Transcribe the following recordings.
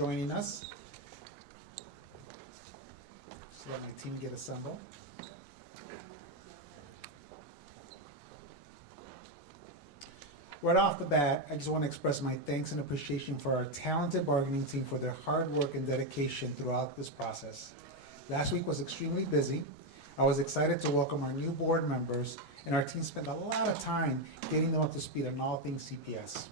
joining us. Just let my team get assembled. Right off the bat, I just want to express my thanks and appreciation for our talented bargaining team for their hard work and dedication throughout this process. Last week was extremely busy. I was excited to welcome our new board members, and our team spent a lot of time getting them up to speed on all things CPS.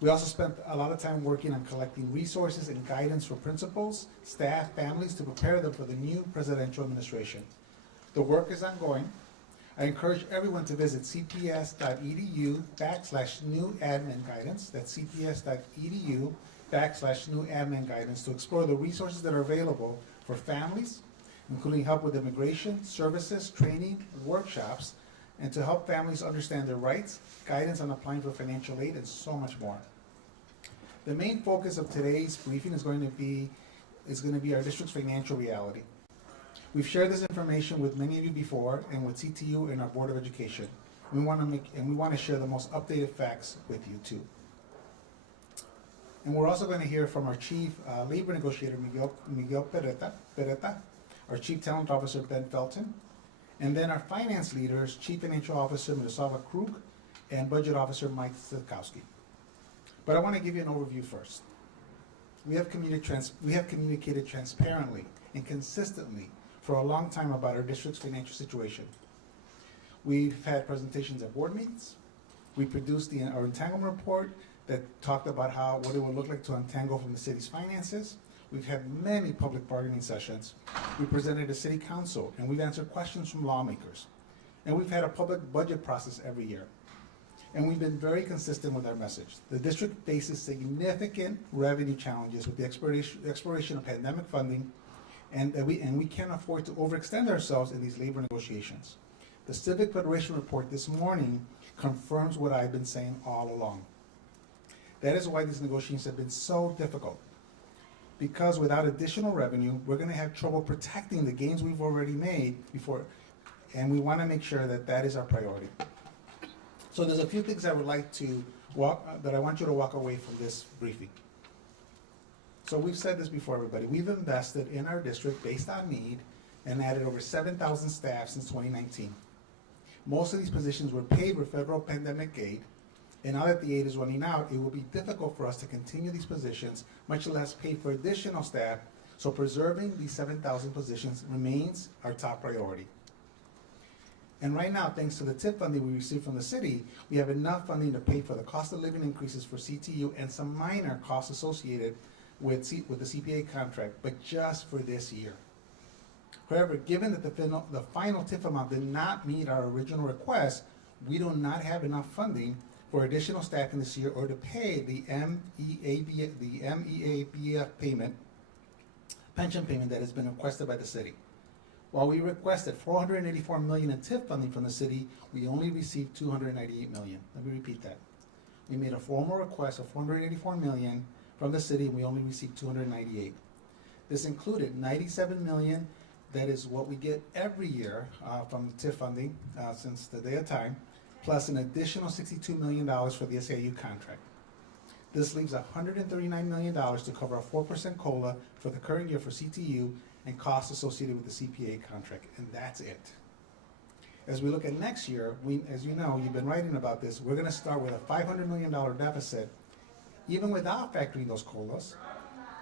We also spent a lot of time working on collecting resources and guidance for principals, staff, families to prepare them for the new presidential administration. The work is ongoing. I encourage everyone to visit cps.edu/new admin guidance. That's cps.edu/new admin guidance to explore the resources that are available for families, including help with immigration, services, training, workshops, and to help families understand their rights, guidance on applying for financial aid, and so much more. The main focus of today's briefing is going to be our district's financial reality. We've shared this information with many of you before and with CTU and our Board of Education. We want to share the most updated facts with you too. And we're also going to hear from our Chief Labor Negotiator, Miguel Peretta, our Chief Talent Officer, Ben Felton, and then our finance leaders, Chief Financial Officer, Miroslava Krug, and Budget Officer, Mike Zukowski. But I want to give you an overview first. We have communicated transparently and consistently for a long time about our district's financial situation. We've had presentations at board meetings. We produced our entanglement report that talked about what it would look like to untangle from the city's finances. We've had many public bargaining sessions. We presented to City Council, and we've answered questions from lawmakers. And we've had a public budget process every year. And we've been very consistent with our message. The district faces significant revenue challenges with the expiration of pandemic funding, and we can't afford to overextend ourselves in these labor negotiations. The Civic Federation report this morning confirms what I've been saying all along. That is why these negotiations have been so difficult. Because without additional revenue, we're going to have trouble protecting the gains we've already made before, and we want to make sure that that is our priority. So there's a few things I would like to that I want you to walk away from this briefing. So we've said this before, everybody. We've invested in our district based on need and added over 7,000 staff since 2019. Most of these positions were paid with federal pandemic aid, and now that the aid is running out, it will be difficult for us to continue these positions, much less pay for additional staff, so preserving these 7,000 positions remains our top priority. And right now, thanks to the TIP funding we received from the city, we have enough funding to pay for the cost of living increases for CTU and some minor costs associated with the CPA contract, but just for this year. However, given that the final TIF amount did not meet our original request, we do not have enough funding for additional staffing this year or to pay the MEABF pension payment that has been requested by the city. While we requested $484 million in TIF funding from the city, we only received $298 million. Let me repeat that. We made a formal request of $484 million from the city, and we only received $298. This included $97 million, that is what we get every year from TIF funding since the day of time, plus an additional $62 million for the SAU contract. This leaves $139 million to cover a 4% COLA for the current year for CTU and costs associated with the CPA contract, and that's it. As we look at next year, as you know, you've been writing about this, we're going to start with a $500 million deficit, even without factoring those COLAs,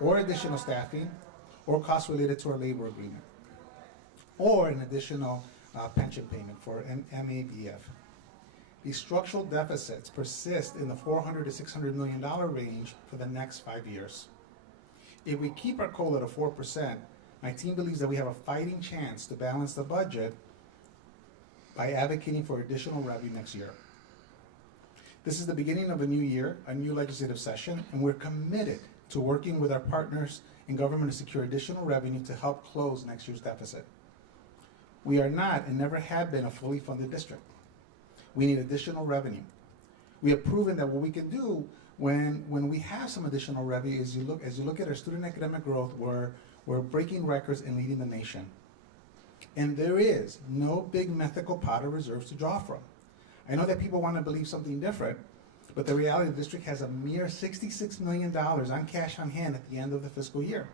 or additional staffing, or costs related to our labor agreement, or an additional pension payment for MEABF. These structural deficits persist in the $400 to $600 million range for the next 5 years. If we keep our COLA to 4%, my team believes that we have a fighting chance to balance the budget by advocating for additional revenue next year. This is the beginning of a new year, a new legislative session, and we're committed to working with our partners in government to secure additional revenue to help close next year's deficit. We are not and never have been a fully funded district. We need additional revenue. We have proven that what we can do when we have some additional revenue is as you look at our student academic growth, we're breaking records and leading the nation. And there is no big mythical pot of reserves to draw from. I know that people want to believe something different, But the reality, the district has a mere $66 million on cash on hand at the end of the fiscal year.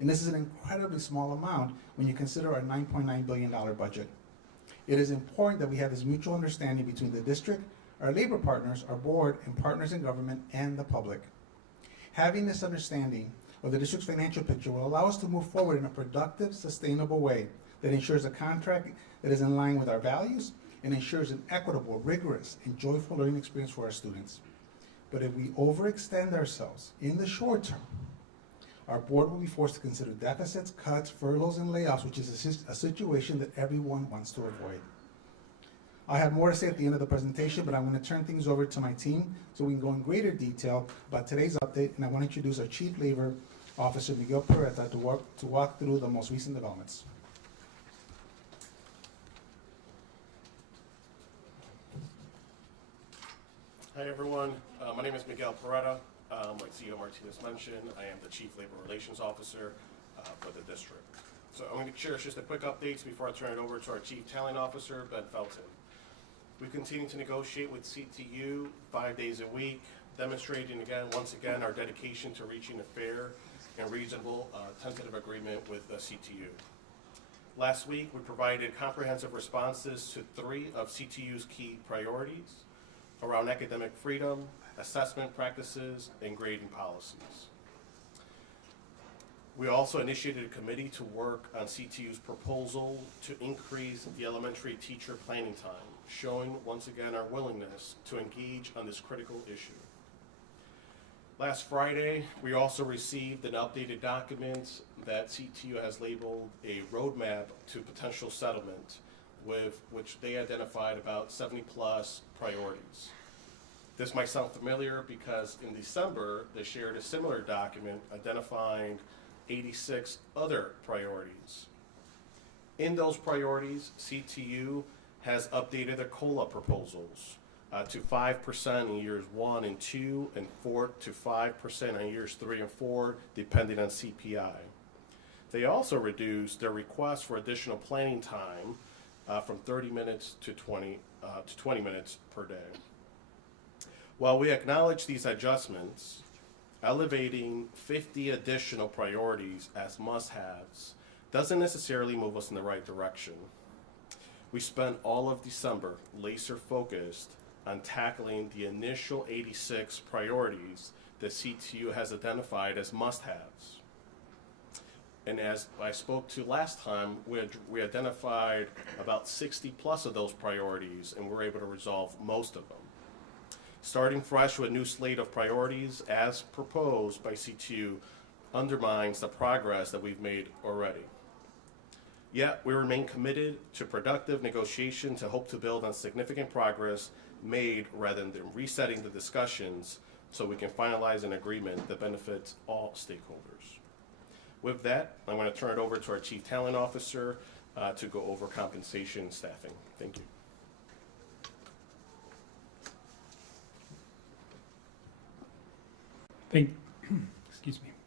And this is an incredibly small amount when you consider our $9.9 billion budget. It is important that we have this mutual understanding between the district, our labor partners, our board, and partners in government, and the public. Having this understanding of the district's financial picture will allow us to move forward in a productive, sustainable way that ensures a contract that is in line with our values and ensures an equitable, rigorous, and joyful learning experience for our students. But if we overextend ourselves in the short term, our board will be forced to consider deficits, cuts, furloughs, and layoffs, which is a situation that everyone wants to avoid. I have more to say at the end of the presentation, but I'm going to turn things over to my team so we can go in greater detail about today's update, and I want to introduce our Chief Labor Officer, Miguel Peretta, to walk through the most recent developments. Hi everyone, my name is Miguel Peretta. Like CEO Martinez mentioned, I am the Chief Labor Relations Officer for the district. So I'm going to share just a quick updates before I turn it over to our Chief Talent Officer, Ben Felton. We continue to negotiate with CTU 5 days a week, demonstrating once again our dedication to reaching a fair and reasonable tentative agreement with the CTU. Last week we provided comprehensive responses to 3 of CTU's key priorities around academic freedom, assessment practices, and grading policies. We also initiated a committee to work on CTU's proposal to increase the elementary teacher planning time, showing once again our willingness to engage on this critical issue. Last Friday, we also received an updated document that CTU has labeled a roadmap to potential settlement, with which they identified about 70+ priorities. This might sound familiar because in December, they shared a similar document identifying 86 other priorities. In those priorities, CTU has updated their COLA proposals to 5% in years 1 and 2, and 4 to 5% in years 3 and 4, depending on CPI. They also reduced their request for additional planning time from 30 minutes to 20 minutes per day. While we acknowledge these adjustments, elevating 50 additional priorities as must-haves doesn't necessarily move us in the right direction. We spent all of December laser-focused on tackling the initial 86 priorities that CTU has identified as must-haves. And as I spoke to last time, we identified about 60+ of those priorities, and we're able to resolve most of them. Starting fresh with a new slate of priorities as proposed by CTU undermines the progress that we've made already. Yet, we remain committed to productive negotiation to hope to build on significant progress made rather than resetting the discussions so we can finalize an agreement that benefits all stakeholders. With that, I'm going to turn it over to our Chief Talent Officer to go over compensation and staffing. Thank you.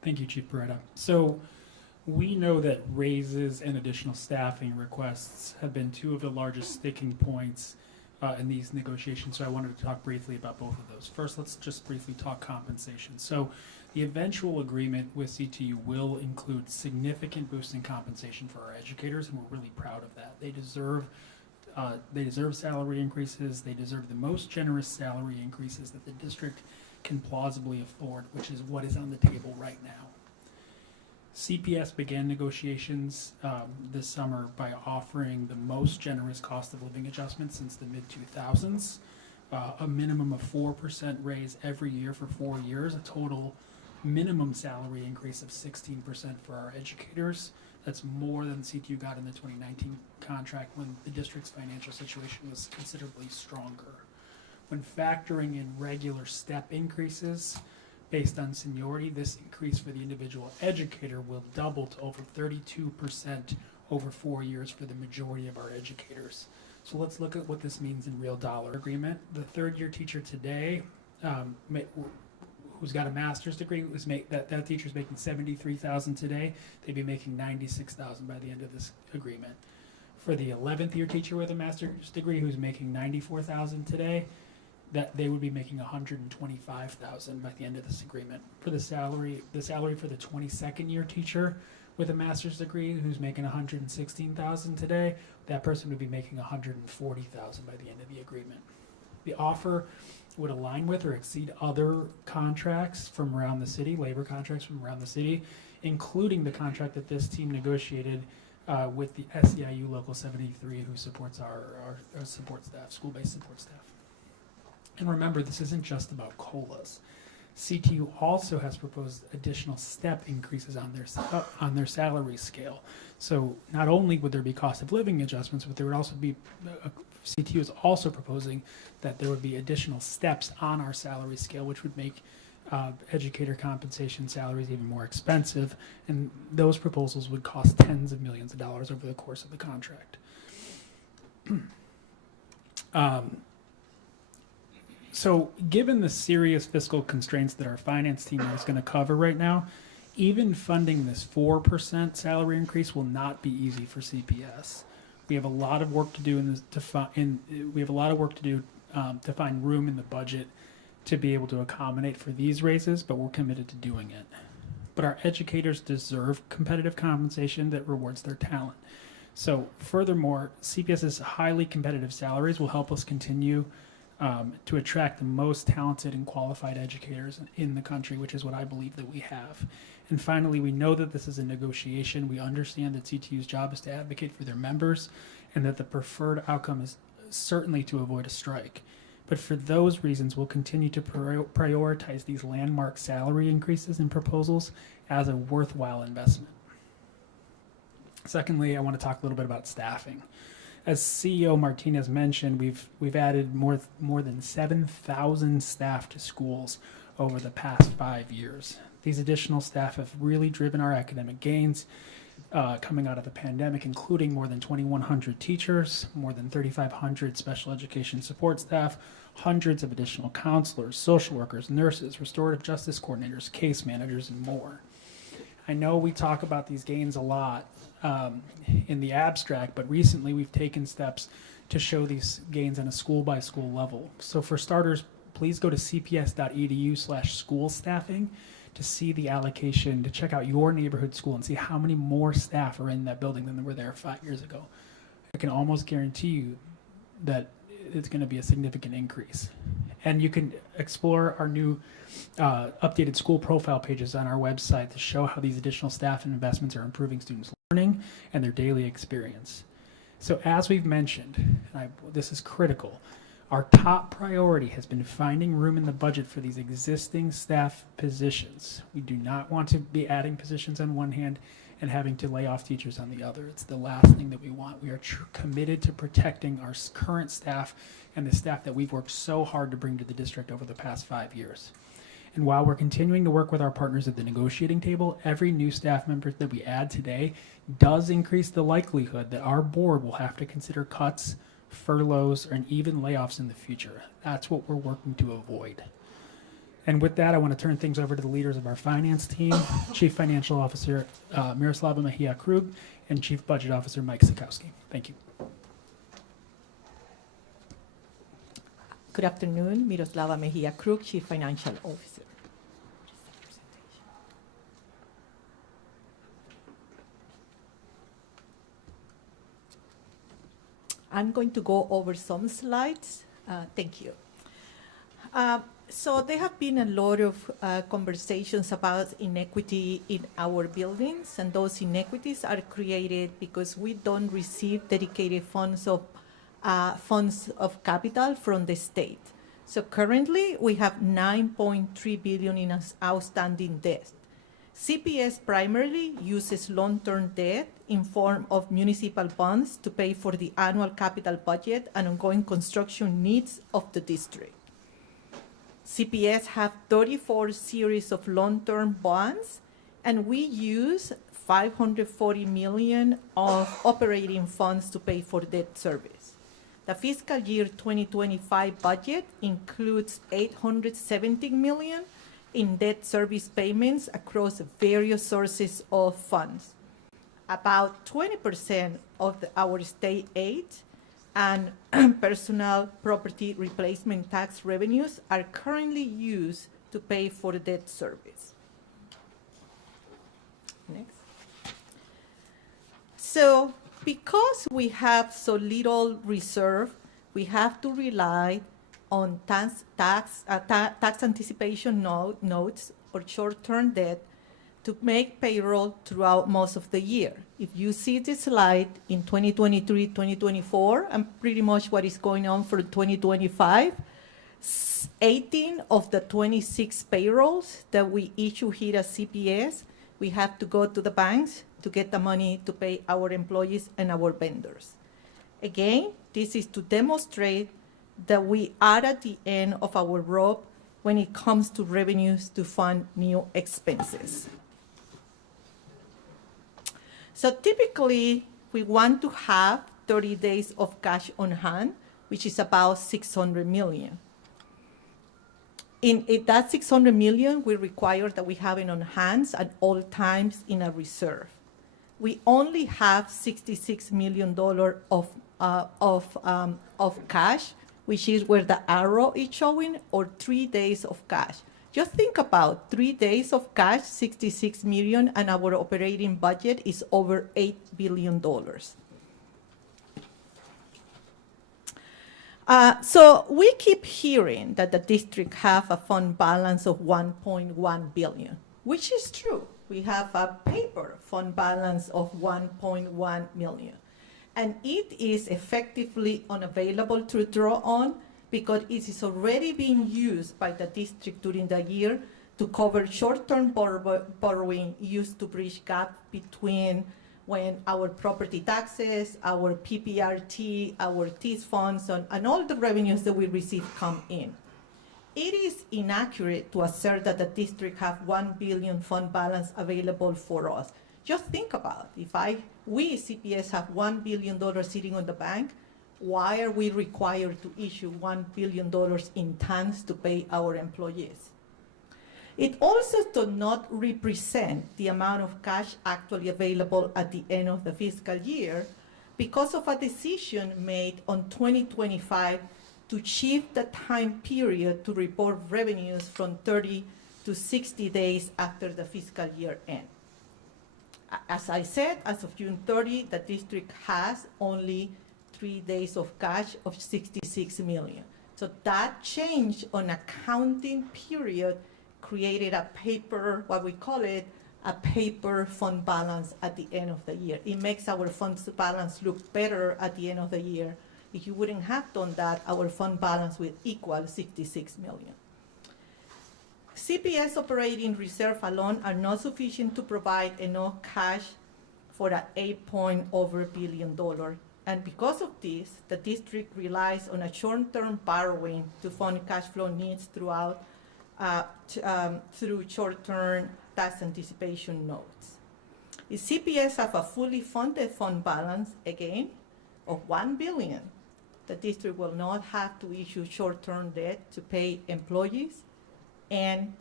Thank you, Chief Peretta. So we know that raises and additional staffing requests have been 2 of the largest sticking points in these negotiations, so I wanted to talk briefly about both of those. First, let's just briefly talk compensation. So the eventual agreement with CTU will include significant boost in compensation for our educators, and we're really proud of that. They deserve salary increases. They deserve the most generous salary increases that the district can plausibly afford, which is what is on the table right now. CPS began negotiations this summer by offering the most generous cost of living adjustment since the mid-2000s, a minimum of 4% raise every year for 4 years, a total minimum salary increase of 16% for our educators. That's more than CTU got in the 2019 contract when the district's financial situation was considerably stronger. When factoring in regular step increases based on seniority, this increase for the individual educator will double to over 32% over 4 years for the majority of our educators. So let's look at what this means in real dollar agreement. The third-year teacher today, who's got a master's degree, that teacher's making $73,000 today. They'd be making $96,000 by the end of this agreement. For the 11th year teacher with a master's degree who's making $94,000 today, that they would be making $125,000 by the end of this agreement. For the salary for the 22nd year teacher with a master's degree who's making $116,000 today, that person would be making $140,000 by the end of the agreement. The offer would align with or exceed other contracts from around the city, labor contracts from around the city, including the contract that this team negotiated with the SEIU Local 73, who supports our support staff, school-based support staff. And remember, this isn't just about COLAs. CTU also has proposed additional step increases on their salary scale. So not only would there be cost of living adjustments, but there would also be, CTU is also proposing that there would be additional steps on our salary scale, which would make educator compensation salaries even more expensive, and those proposals would cost tens of millions of dollars over the course of the contract. So given the serious fiscal constraints that our finance team is going to cover right now, even funding this 4% salary increase will not be easy for CPS. We have a lot of work to do to find room in the budget to be able to accommodate for these raises, but we're committed to doing it. But our educators deserve competitive compensation that rewards their talent. So furthermore, CPS's highly competitive salaries will help us continue to attract the most talented and qualified educators in the country, which is what I believe that we have. And finally, we know that this is a negotiation. We understand that CTU's job is to advocate for their members and that the preferred outcome is certainly to avoid a strike. But for those reasons, we'll continue to prioritize these landmark salary increases and proposals as a worthwhile investment. Secondly, I want to talk a little bit about staffing. As CEO Martinez mentioned, we've added more than 7,000 staff to schools over the past 5 years. These additional staff have really driven our academic gains coming out of the pandemic, including more than 2,100 teachers, more than 3,500 special education support staff, hundreds of additional counselors, social workers, nurses, restorative justice coordinators, case managers, and more. I know we talk about these gains a lot in the abstract, but recently we've taken steps to show these gains on a school-by-school level. So for starters, please go to cps.edu/school staffing to see the allocation, to check out your neighborhood school and see how many more staff are in that building than were there 5 years ago. I can almost guarantee you that it's going to be a significant increase. And you can explore our new updated school profile pages on our website to show how these additional staff and investments are improving students' learning and their daily experience. So as we've mentioned, and this is critical, our top priority has been finding room in the budget for these existing staff positions. We do not want to be adding positions on one hand and having to lay off teachers on the other. It's the last thing that we want. We are committed to protecting our current staff and the staff that we've worked so hard to bring to the district over the past 5 years. And while we're continuing to work with our partners at the negotiating table, every new staff member that we add today does increase the likelihood that our board will have to consider cuts, furloughs, and even layoffs in the future. That's what we're working to avoid. And with that, I want to turn things over to the leaders of our finance team, Chief Financial Officer Miroslava Mejia-Krug, and Chief Budget Officer Mike Sikowski. Thank you. Good afternoon, Miroslava Mejia-Krug, Chief Financial Officer. I'm going to go over some slides. Thank you. So there have been a lot of conversations about inequity in our buildings, and those inequities are created because we don't receive dedicated funds of capital from the state. So currently we have $9.3 billion in outstanding debt. CPS primarily uses long-term debt in form of municipal bonds to pay for the annual capital budget and ongoing construction needs of the district. CPS have 34 series of long-term bonds, and we use $540 million of operating funds to pay for debt service. The fiscal year 2025 budget includes $817 million in debt service payments across various sources of funds. About 20% of our state aid and personal property replacement tax revenues are currently used to pay for the debt service. Next. So because we have so little reserve, we have to rely on tax anticipation notes or short-term debt to make payroll throughout most of the year. If you see this slide in 2023, 2024, and pretty much what is going on for 2025, 18 of the 26 payrolls that we issue here at CPS, we have to go to the banks to get the money to pay our employees and our vendors. Again, this is to demonstrate that we are at the end of our rope when it comes to revenues to fund new expenses. So typically, we want to have 30 days of cash on hand, which is about $600 million. In that $600 million, we require that we have it on hand at all times in a reserve. We only have $66 million of cash, which is where the arrow is showing, or 3 days of cash. Just think about 3 days of cash, $66 million, and our operating budget is over $8 billion. So we keep hearing that the district have a fund balance of $1.1 billion, which is true. We have a paper fund balance of $1.1 million. And it is effectively unavailable to draw on because it is already being used by the district during the year to cover short-term borrowing used to bridge gap between when our property taxes, our PPRT, our TIS funds, and all the revenues that we receive come in. It is inaccurate to assert that the district have $1 billion fund balance available for us. Just think about it. If we, CPS, have $1 billion sitting on the bank, why are we required to issue $1 billion in tons to pay our employees? It also does not represent the amount of cash actually available at the end of the fiscal year because of a decision made on 2025 to shift the time period to report revenues from 30 to 60 days after the fiscal year end. As I said, as of June 30, the district has only 3 days of cash of $66 million. So that change on accounting period created a paper, what we call it, a paper fund balance at the end of the year. It makes our fund balance look better at the end of the year. If you wouldn't have done that, our fund balance would equal $66 million. CPS operating reserve alone are not sufficient to provide enough cash for an $8 billion. And because of this, the district relies on a short-term borrowing to fund cash flow needs throughout through short-term tax anticipation notes. If CPS have a fully funded fund balance, again, of $1 billion, the district will not have to issue short-term debt to pay employees and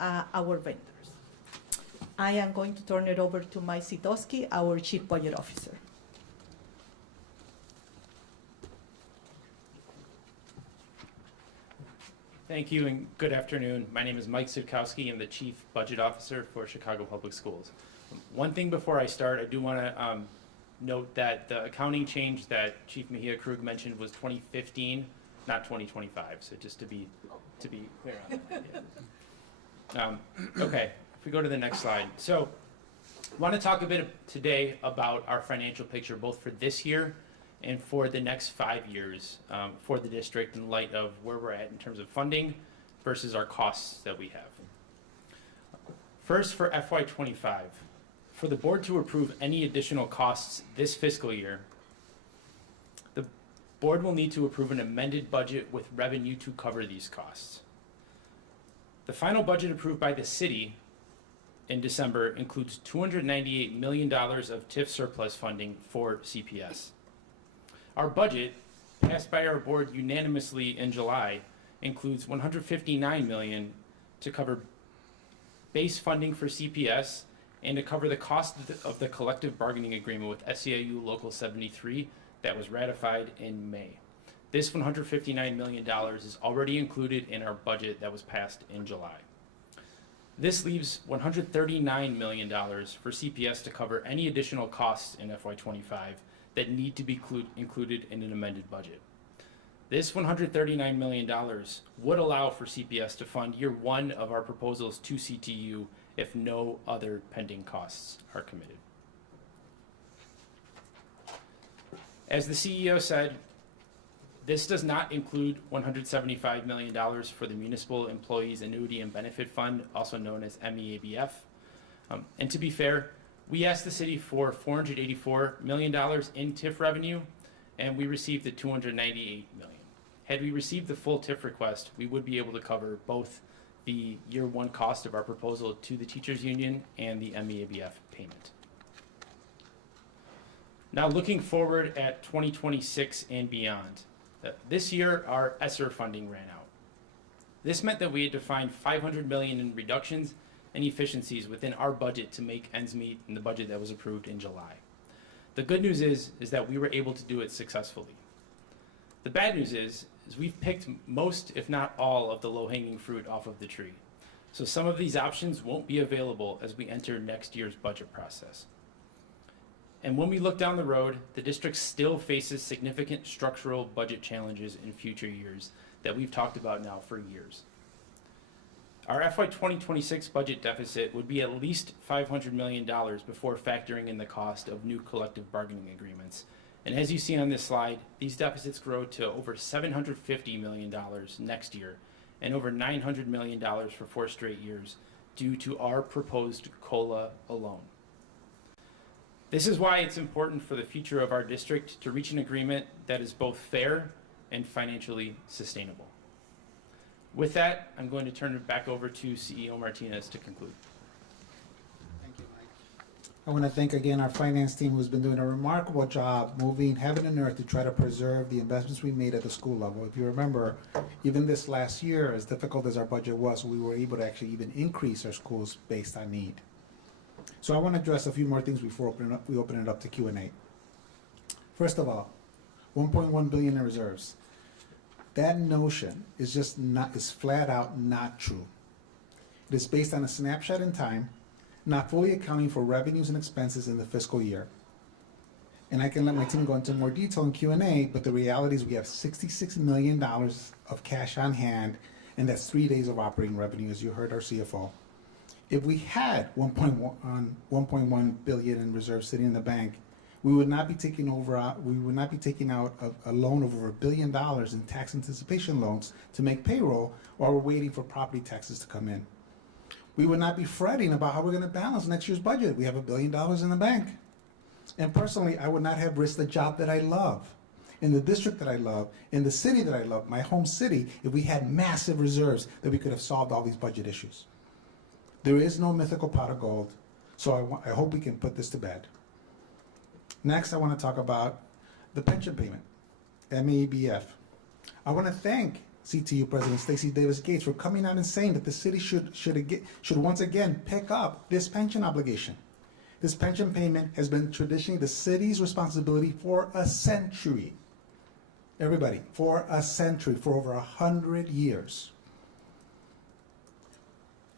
our vendors. I am going to turn it over to Mike Sitowski, our Chief Budget Officer. Thank you and good afternoon. My name is Mike Sudkowski. I'm the Chief Budget Officer for Chicago Public Schools. One thing before I start, I do want to note that the accounting change that Chief Mejia Krug mentioned was 2015, not 2025. So just to be clear on that. Okay, if we go to the next slide. So I want to talk a bit today about our financial picture, both for this year and for the next 5 years for the district in light of where we're at in terms of funding versus our costs that we have. First, for FY25, for the board to approve any additional costs this fiscal year, the board will need to approve an amended budget with revenue to cover these costs. The final budget approved by the city in December includes $298 million of TIF surplus funding for CPS. Our budget, passed by our board unanimously in July, includes $159 million to cover base funding for CPS and to cover the cost of the collective bargaining agreement with SEIU Local 73 that was ratified in May. This $159 million is already included in our budget that was passed in July. This leaves $139 million for CPS to cover any additional costs in FY25 that need to be included in an amended budget. This $139 million would allow for CPS to fund year one of our proposals to CTU if no other pending costs are committed. As the CEO said, this does not include $175 million for the Municipal Employees Annuity and Benefit Fund, also known as MEABF. And to be fair, we asked the city for $484 million in TIF revenue, and we received the $298 million. Had we received the full TIF request, we would be able to cover both the year one cost of our proposal to the teachers union and the MEABF payment. Now looking forward at 2026 and beyond, this year our ESSER funding ran out. This meant that we had to find $500 million in reductions and efficiencies within our budget to make ends meet in the budget that was approved in July. The good news is that we were able to do it successfully. The bad news is we've picked most, if not all, of the low-hanging fruit off of the tree. So some of these options won't be available as we enter next year's budget process. And when we look down the road, the district still faces significant structural budget challenges in future years that we've talked about now for years. Our FY 2026 budget deficit would be at least $500 million before factoring in the cost of new collective bargaining agreements. And as you see on this slide, these deficits grow to over $750 million next year and over $900 million for 4 straight years due to our proposed COLA alone. This is why it's important for the future of our district to reach an agreement that is both fair and financially sustainable. With that, I'm going to turn it back over to CEO Martinez to conclude. Thank you, Mike. I want to thank again our finance team who's been doing a remarkable job moving heaven and earth to try to preserve the investments we made at the school level. If you remember, even this last year, as difficult as our budget was, we were able to actually even increase our schools based on need. So I want to address a few more things before we open it up to Q&A. First of all, 1.1 billion in reserves. That notion is flat out not true. It is based on a snapshot in time, not fully accounting for revenues and expenses in the fiscal year. And I can let my team go into more detail in Q&A, but the reality is we have $66 million of cash on hand, and that's 3 days of operating revenue, as you heard our CFO. If we had 1.1 billion in reserves sitting in the bank, we would not be taking out a loan of over $1 billion in tax anticipation loans to make payroll while we're waiting for property taxes to come in. We would not be fretting about how we're going to balance next year's budget. We have $1 billion in the bank. And personally, I would not have risked the job that I love, in the district that I love, in the city that I love, my home city, if we had massive reserves that we could have solved all these budget issues. There is no mythical pot of gold, so I hope we can put this to bed. Next, I want to talk about the pension payment, MEABF. I want to thank CTU President Stacey Davis Gates for coming out and saying that the city should once again pick up this pension obligation. This pension payment has been traditionally the city's responsibility for a century. Everybody, for a century, for over 100 years.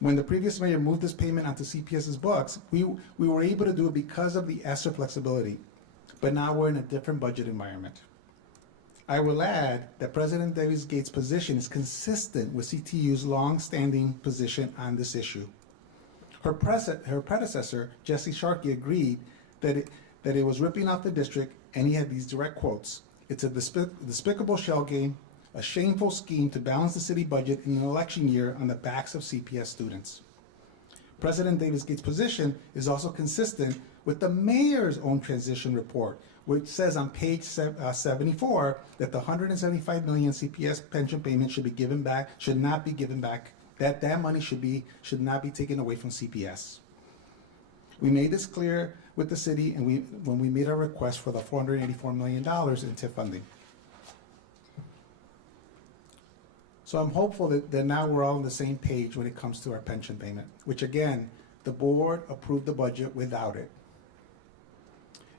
When the previous mayor moved this payment onto CPS's books, we were able to do it because of the ESSER flexibility. But now we're in a different budget environment. I will add that President Davis Gates' position is consistent with CTU's long-standing position on this issue. Her predecessor, Jesse Sharkey, agreed that it was ripping off the district, and he had these direct quotes. It's a despicable shell game, a shameful scheme to balance the city budget in an election year on the backs of CPS students. President Davis Gates' position is also consistent with the mayor's own transition report, which says on page 74 that the $175 million CPS pension payment should not be given back, that money should not be taken away from CPS. We made this clear with the city when we made our request for the $484 million in TIF funding. So I'm hopeful that now we're all on the same page when it comes to our pension payment, which again, the board approved the budget without it.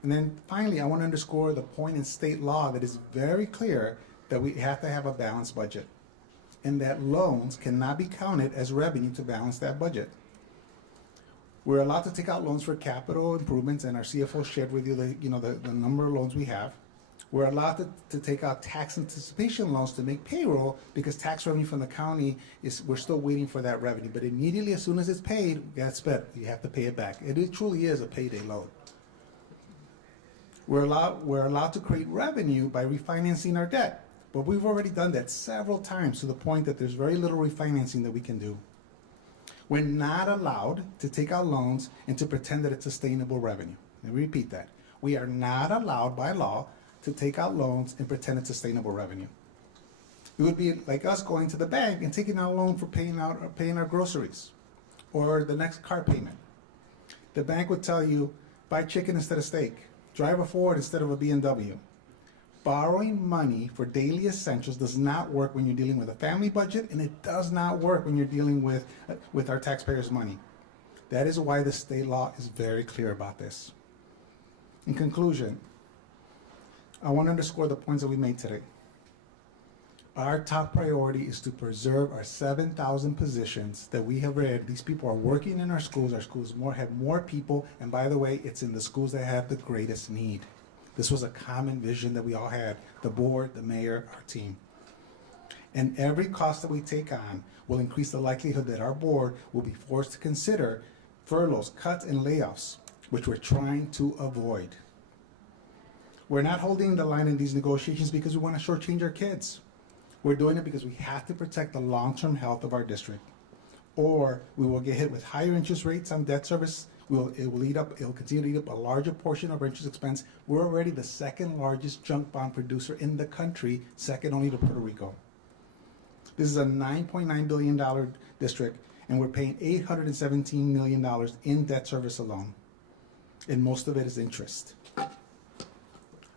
And then finally, I want to underscore the point in state law that is very clear that we have to have a balanced budget, and that loans cannot be counted as revenue to balance that budget. We're allowed to take out loans for capital improvements, and our CFO shared with you the number of loans we have. We're allowed to take out tax anticipation loans to make payroll, because tax revenue from the county we're still waiting for that revenue. But immediately, as soon as it's paid, that's spent. You have to pay it back. It truly is a payday loan. We're allowed to create revenue by refinancing our debt, but we've already done that several times to the point that there's very little refinancing that we can do. We're not allowed to take out loans and to pretend that it's sustainable revenue. Let me repeat that. We are not allowed by law to take out loans and pretend it's sustainable revenue. It would be like us going to the bank and taking out a loan for paying our groceries or the next car payment. The bank would tell you, buy chicken instead of steak, drive a Ford instead of a BMW. Borrowing money for daily essentials does not work when you're dealing with a family budget, and it does not work when you're dealing with our taxpayers' money. That is why the state law is very clear about this. In conclusion, I want to underscore the points that we made today. Our top priority is to preserve our 7,000 positions that we have read. These people are working in our schools. Our schools have more people, and by the way, it's in the schools that have the greatest need. This was a common vision that we all had, the board, the mayor, our team. And every cost that we take on will increase the likelihood that our board will be forced to consider furloughs, cuts, and layoffs, which we're trying to avoid. We're not holding the line in these negotiations because we want to shortchange our kids. We're doing it because we have to protect the long-term health of our district. Or we will get hit with higher interest rates on debt service. It will continue to eat up a larger portion of our interest expense. We're already the second largest junk bond producer in the country, second only to Puerto Rico. This is a $9.9 billion district, and we're paying $817 million in debt service alone. And most of it is interest.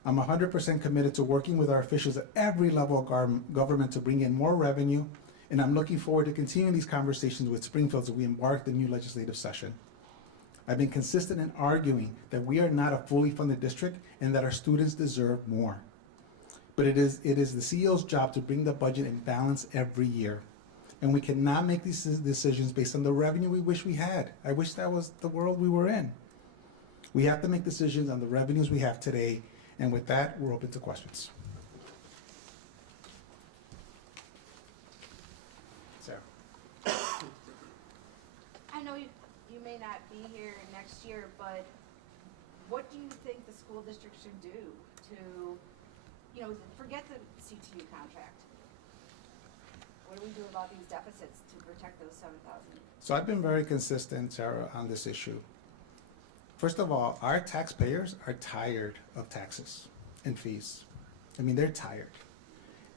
I'm 100% committed to working with our officials at every level of government to bring in more revenue, and I'm looking forward to continuing these conversations with Springfield as we embark the new legislative session. I've been consistent in arguing that we are not a fully funded district and that our students deserve more. But it is the CEO's job to bring the budget in balance every year. And we cannot make these decisions based on the revenue we wish we had. I wish that was the world we were in. We have to make decisions on the revenues we have today. And with that, we're open to questions. Sarah. I know you may not be here next year, but what do you think the school district should do to, forget the CTU contract? What do we do about these deficits to protect those 7,000? So I've been very consistent, Sarah, on this issue. First of all, our taxpayers are tired of taxes and fees. I mean, they're tired.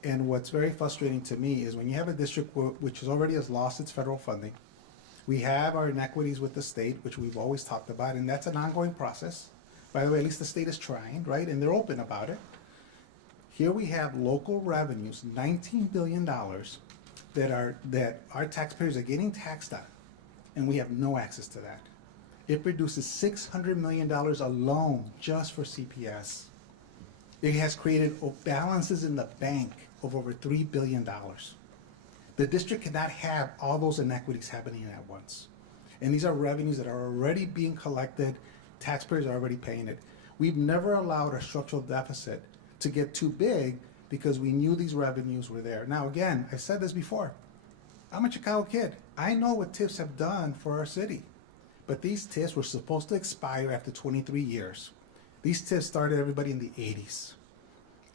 And what's very frustrating to me is when you have a district which already has lost its federal funding, we have our inequities with the state, which we've always talked about, and that's an ongoing process. By the way, at least the state is trying, right? And they're open about it. Here we have local revenues, $19 billion, that our taxpayers are getting taxed on, and we have no access to that. It produces $600 million alone just for CPS. It has created balances in the bank of over $3 billion. The district cannot have all those inequities happening at once. And these are revenues that are already being collected. Taxpayers are already paying it. We've never allowed our structural deficit to get too big because we knew these revenues were there. Now, again, I said this before. I'm a Chicago kid. I know what TIFs have done for our city. But these TIFs were supposed to expire after 23 years. These TIFs started everybody in the 80s.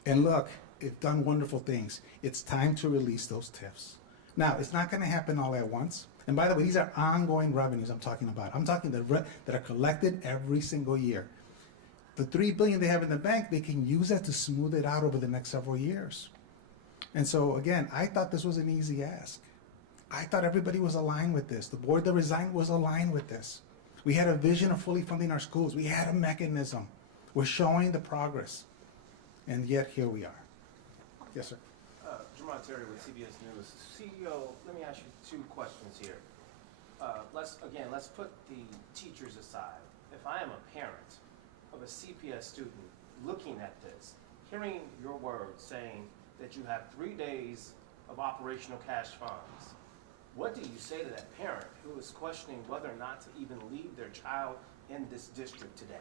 And look, it's done wonderful things. It's time to release those TIFs. Now, it's not going to happen all at once. And by the way, these are ongoing revenues I'm talking about. I'm talking that are collected every single year. The $3 billion they have in the bank, they can use that to smooth it out over the next several years. And so, again, I thought this was an easy ask. I thought everybody was aligned with this. The board that resigned was aligned with this. We had a vision of fully funding our schools. We had a mechanism. We're showing the progress. And yet, here we are. Yes, sir. Jamon Terry with CBS News. CEO, let me ask you two questions here. Let's put the teachers aside. If I am a parent of of a CPS student looking at this, hearing your words saying that you have 3 days of operational cash funds, what do you say to that parent who is questioning whether or not to even leave their child in this district today?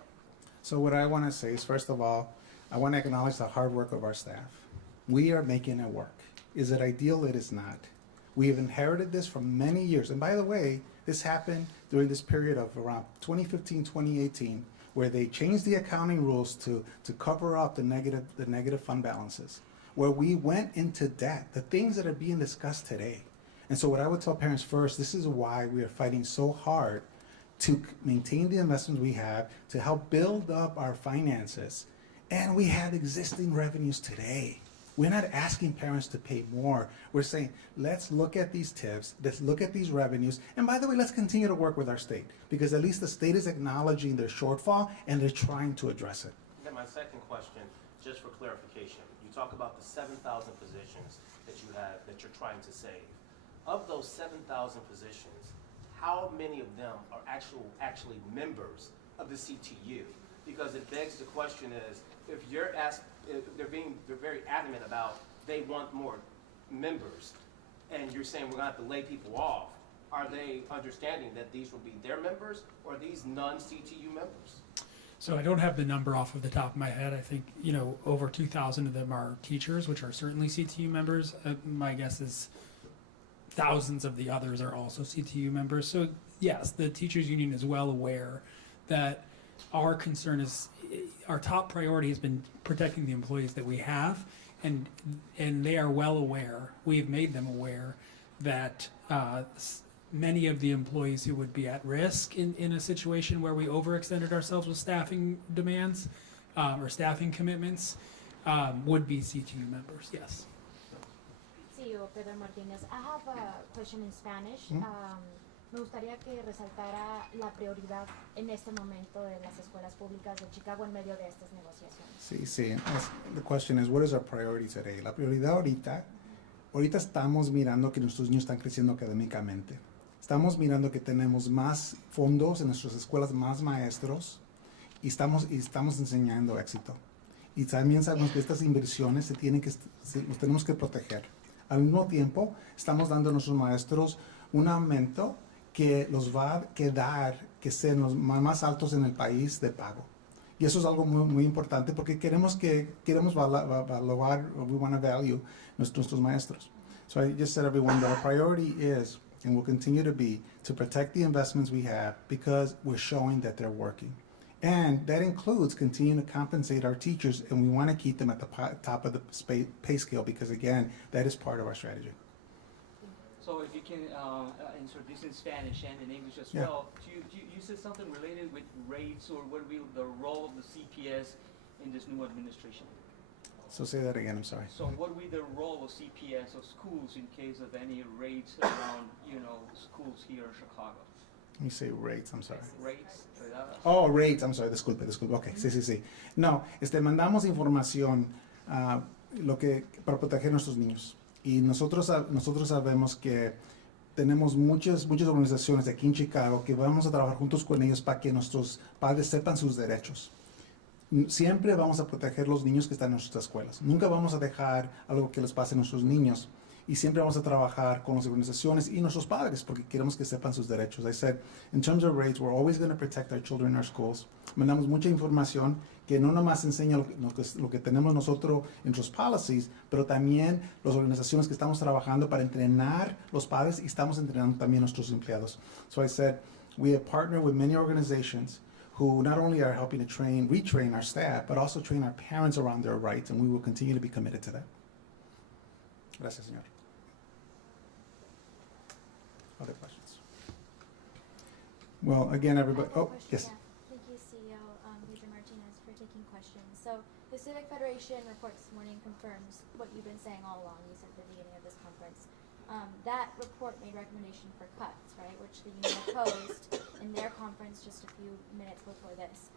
So what I want to say is, first of all, I want to acknowledge the hard work of our staff. We are making it work. Is it ideal? It is not. We have inherited this from many years. And by the way, this happened during this period of around 2015, 2018, where they changed the accounting rules to cover up the negative fund balances, where we went into debt, the things that are being discussed today. And so what I would tell parents first, this is why we are fighting so hard to maintain the investments we have, to help build up our finances. And we have existing revenues today. We're not asking parents to pay more. We're saying, let's look at these tips, let's look at these revenues, and by the way, let's continue to work with our state, because at least the state is acknowledging their shortfall and they're trying to address it. Then my second question, just for clarification, you talk about the 7,000 positions that you have that you're trying to save. Of those 7,000 positions, how many of them are actually members of the CTU? Because it begs the question is, if you're asked, they're very adamant about they want more members, and you're saying we're gonna have to lay people off, are they understanding that these will be their members or these non-CTU members? So I don't have the number off of the top of my head. I think, over 2,000 of them are teachers, which are certainly CTU members. My guess is thousands of the others are also CTU members. So yes, the teachers union is well aware that our concern is, our top priority has been protecting the employees that we have, and they are well aware, we've made them aware that many of the employees who would be at risk in a situation where we overextended ourselves with staffing demands or staffing commitments would be CTU members, yes. CEO Pedro Martinez, I have a question in Spanish. Me gustaría que resaltara la prioridad en este momento de las escuelas públicas de Chicago en medio de estas negociaciones. Sí. The question is, what is our priority today? La prioridad ahorita estamos mirando que nuestros niños están creciendo académicamente. Estamos mirando que tenemos más fondos en nuestras escuelas, más maestros, y estamos enseñando éxito. Y también sabemos que estas inversiones los tenemos que proteger. Al mismo tiempo, estamos dando a nuestros maestros un aumento que los va a quedar, que sean los más altos en el país de pago. Y eso es algo muy, muy importante porque queremos valorar, we want to value nuestros maestros. So I just said everyone that our priority is, and will continue to be, to protect the investments we have because we're showing that they're working. And that includes continuing to compensate our teachers, and we want to keep them at the top of the pay scale because, again, that is part of our strategy. So if you can answer this in Spanish and in English as Yeah. well, you said something related with rates, or what will be the role of the CPS in this new administration? So say that again, I'm sorry. So what will be the role of CPS or schools in case of any rates around, schools here in Chicago? Let me say rates, I'm sorry. Rates? Oh, rates, I'm sorry, disculpe. Ok, sí. No, mandamos información para proteger a nuestros niños. Y nosotros sabemos que tenemos muchas organizaciones aquí en Chicago que vamos a trabajar juntos con ellos para que nuestros padres sepan sus derechos. Siempre vamos a proteger los niños que están en nuestras escuelas. Nunca vamos a dejar algo que les pase a nuestros niños. Y siempre vamos a trabajar con las organizaciones y nuestros padres porque queremos que sepan sus derechos. I said, in terms of rates, we're always going to protect our children in our schools. Mandamos mucha información que no nomás enseña lo que tenemos nosotros en nuestros policies, pero también las organizaciones que estamos trabajando para entrenar los padres y estamos entrenando también a nuestros empleados. So I said, we have partnered with many organizations who not only are helping to retrain our staff, but also train our parents around their rights, and we will continue to be committed to that. Gracias, señor. Other questions? Well, again, everybody. Oh, yes. Yeah. Thank you, CEO Pedro Martinez, for taking questions. So the Civic Federation report this morning confirms what you've been saying all along. You said at the beginning of this conference. That report made recommendation for cuts, right, which the union opposed in their conference just a few minutes before this.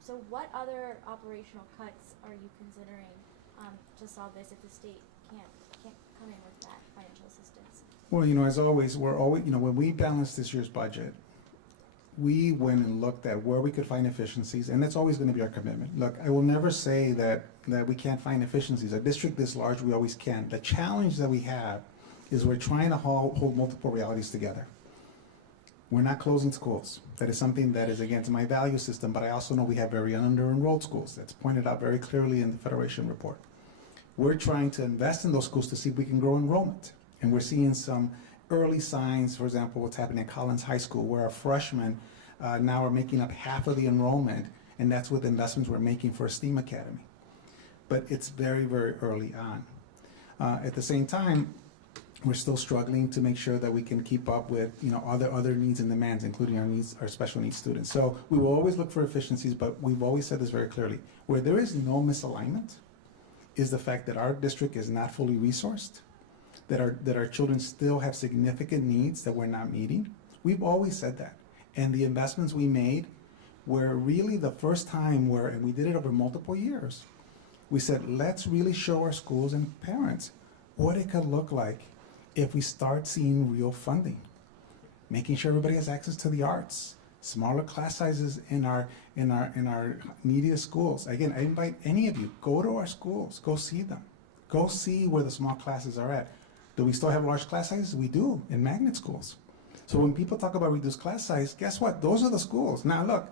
So what other operational cuts are you considering to solve this if the state can't come in with that financial assistance? Well, as always, when we balance this year's budget, we went and looked at where we could find efficiencies, and that's always gonna be our commitment. Look, I will never say that we can't find efficiencies. A district this large, we always can. The challenge that we have is we're trying to hold multiple realities together. We're not closing schools. That is something that is against my value system, but I also know we have very under-enrolled schools. That's pointed out very clearly in the Federation report. We're trying to invest in those schools to see if we can grow enrollment. And we're seeing some early signs, for example, what's happening at Collins High School, where our freshmen now are making up half of the enrollment, and that's with investments we're making for a STEAM Academy. But it's very, very early on. At the same time, we're still struggling to make sure that we can keep up with, you know, other needs and demands, including our special needs students. So we will always look for efficiencies, but we've always said this very clearly. Where there is no misalignment is the fact that our district is not fully resourced, that our children still have significant needs that we're not meeting. We've always said that. And the investments we made were really the first time where, and we did it over multiple years, we said, let's really show our schools and parents what it could look like if we start seeing real funding, making sure everybody has access to the arts, smaller class sizes in our neediest schools. Again, I invite any of you, go to our schools, go see them. Go see where the small classes are at. Do we still have large class sizes? We do, in magnet schools. So when people talk about reduced class size, guess what? Those are the schools. Now look,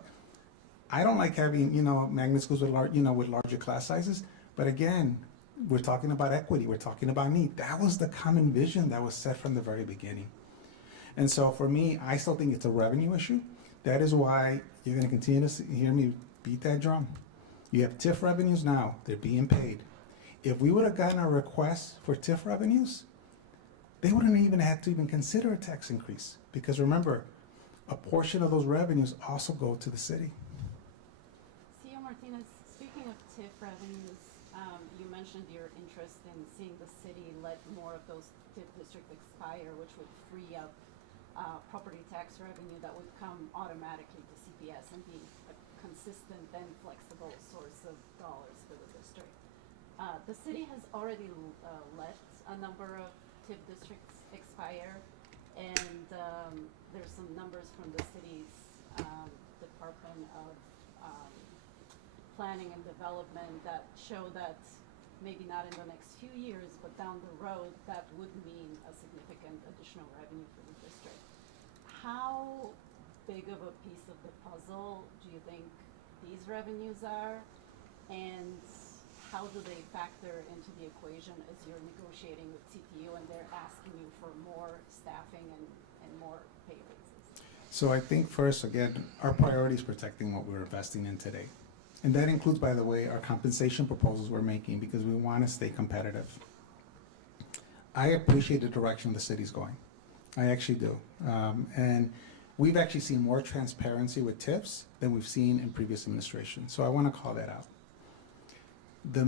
I don't like having, you know, magnet schools with with larger class sizes, but again, we're talking about equity, we're talking about need. That was the common vision that was set from the very beginning. And so for me, I still think it's a revenue issue. That is why you're gonna continue to hear me beat that drum. You have TIF revenues now, they're being paid. If we would have gotten a request for TIF revenues, they wouldn't even have to even consider a tax increase. Because remember, a portion of those revenues also go to the city. CEO Martinez, speaking of TIF revenues, you mentioned your interest in seeing the city let more of those TIF districts expire, which would free up property tax revenue that would come automatically to CPS and be a consistent and flexible source of dollars for the district. The city has already let a number of TIF districts expire, and there's some numbers from the city's Department of Planning and Development that show that maybe not in the next few years, but down the road, that would mean a significant additional revenue for the district. How big of a piece of the puzzle do you think these revenues are, and how do they factor into the equation as you're negotiating with CTU and they're asking you for more staffing and more pay raises? So I think first, again, our priority is protecting what we're investing in today. And that includes, by the way, our compensation proposals we're making because we want to stay competitive. I appreciate the direction the city's going. I actually do. And we've actually seen more transparency with TIFs than we've seen in previous administrations. So I want to call that out. The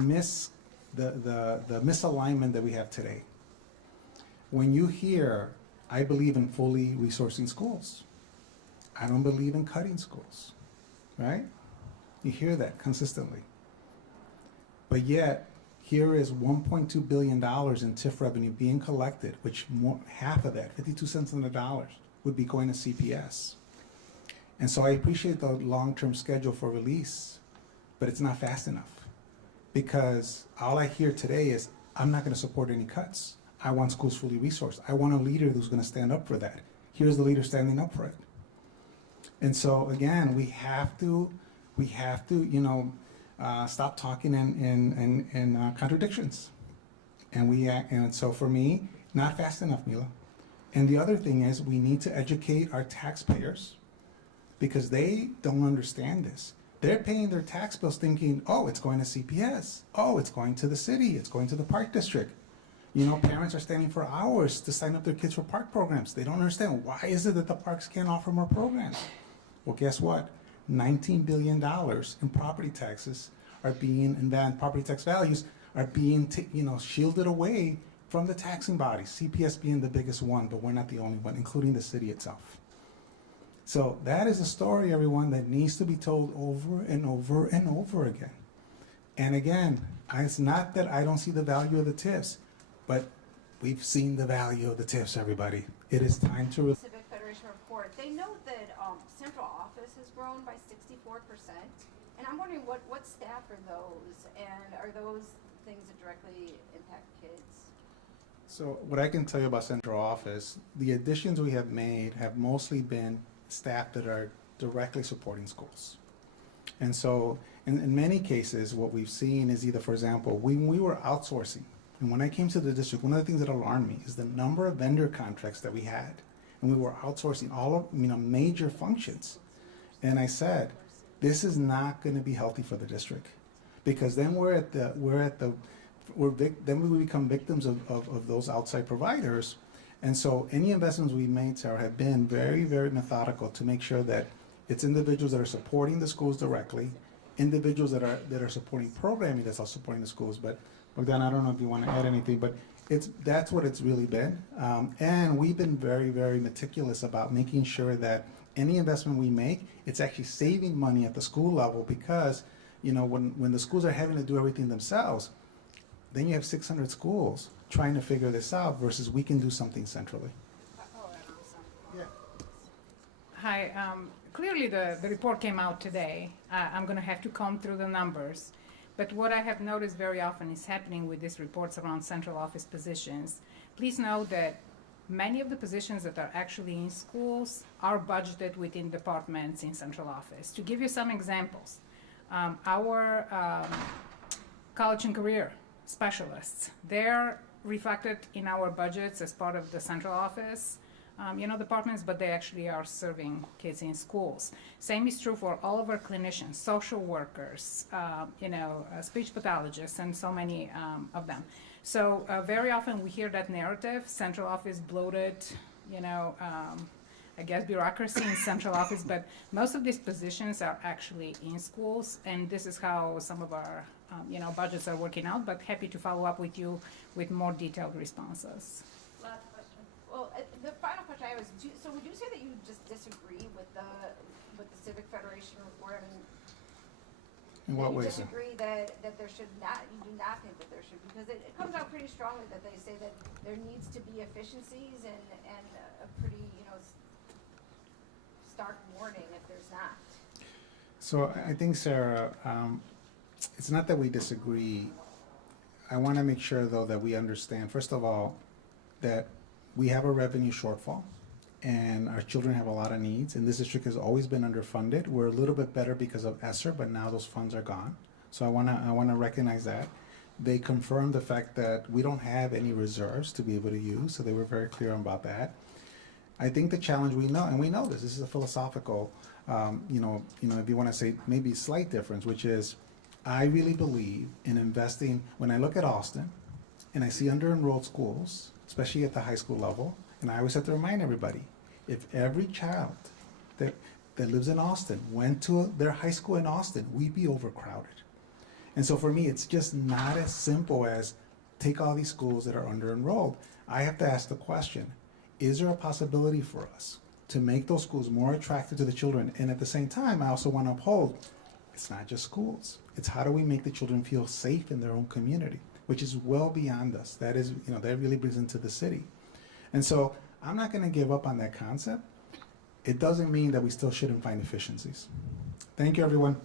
misalignment that we have today. When you hear, I believe in fully resourcing schools. I don't believe in cutting schools, right? You hear that consistently. But yet, here is $1.2 billion in TIF revenue being collected, which half of that, 52 cents on the dollar, would be going to CPS. And so I appreciate the long-term schedule for release, but it's not fast enough. Because all I hear today is, I'm not going to support any cuts. I want schools fully resourced. I want a leader who's going to stand up for that. Here's the leader standing up for it. And so again, we have to, stop talking in contradictions. And so for me, not fast enough, Mila. And the other thing is, we need to educate our taxpayers because they don't understand this. They're paying their tax bills thinking, oh, it's going to CPS. Oh, it's going to the city. It's going to the park district. You know, parents are standing for hours to sign up their kids for park programs. They don't understand, why is it that the parks can't offer more programs? Well, guess what? $19 billion in property taxes are being, and property tax values are being, shielded away from the taxing bodies, CPS being the biggest one, but we're not the only one, including the city itself. So that is a story, everyone, that needs to be told over and over and over again. And again, it's not that I don't see the value of the TIFs, but we've seen the value of the TIFs, everybody. It is time to... Civic Federation report, they note that Central grown by 64%. And I'm wondering what staff are those, and are those things that directly impact kids? So what I can tell you about central office, the additions we have made have mostly been staff that are directly supporting schools. And so in many cases, what we've seen is either, for example, when we were outsourcing, and when I came to the district, one of the things that alarmed me is the number of vendor contracts that we had. And we were outsourcing all of, major functions. And I said, this is not going to be healthy for the district, because then then we become victims of those outside providers. And so any investments we made, Sarah, have been very, very methodical to make sure that it's individuals that are supporting the schools directly, individuals that are supporting programming that's also supporting the schools. But Bogdan, I don't know if you want to add anything, but that's what it's really been. And we've been very, very meticulous about making sure that any investment we make, it's actually saving money at the school level, because when the schools are having to do everything themselves, then you have 600 schools trying to figure this out versus we can do something centrally. Yeah. Hi, clearly the report came out today. I'm gonna have to comb through the numbers. But what I have noticed very often is happening with these reports around central office positions. Please know that many of the positions that are actually in schools are budgeted within departments in central office. To give you some examples, our college and career specialists, they're reflected in our budgets as part of the central office departments, but they actually are serving kids in schools. Same is true for all of our clinicians, social workers, speech pathologists, and so many of them. So very often we hear that narrative, central office bloated, I guess bureaucracy in central office, but most of these positions are actually in schools, and this is how some of our budgets are working out, but happy to follow up with you with more detailed responses. Last question. Well, the final question I have is, so would you say that you just disagree with the Civic Federation report? I mean, In what you ways? disagree that there should not, you do not think that there should, because it comes out pretty strongly that they say that there needs to be efficiencies and a pretty, stark warning if there's not. So I think, Sarah, it's not that we disagree. I want to make sure, though, that we understand, first of all, that we have a revenue shortfall and our children have a lot of needs, and this district has always been underfunded. We're a little bit better because of ESSER, but now those funds are gone. So I want to recognize that. They confirmed the fact that we don't have any reserves to be able to use, so they were very clear about that. I think the challenge we know this is a philosophical, if you want to say maybe slight difference, which is I really believe in investing. When I look at Austin and I see under-enrolled schools, especially at the high school level, and I always have to remind everybody, if every child that lives in Austin went to their high school in Austin, we'd be overcrowded. And so for me, it's just not as simple as take all these schools that are under-enrolled. I have to ask the question, is there a possibility for us to make those schools more attractive to the children? And at the same time, I also want to uphold, it's not just schools. It's how do we make the children feel safe in their own community, which is well beyond us. That is, that really brings into the city. And so I'm not going to give up on that concept. It doesn't mean that we still shouldn't find efficiencies. Thank you, everyone.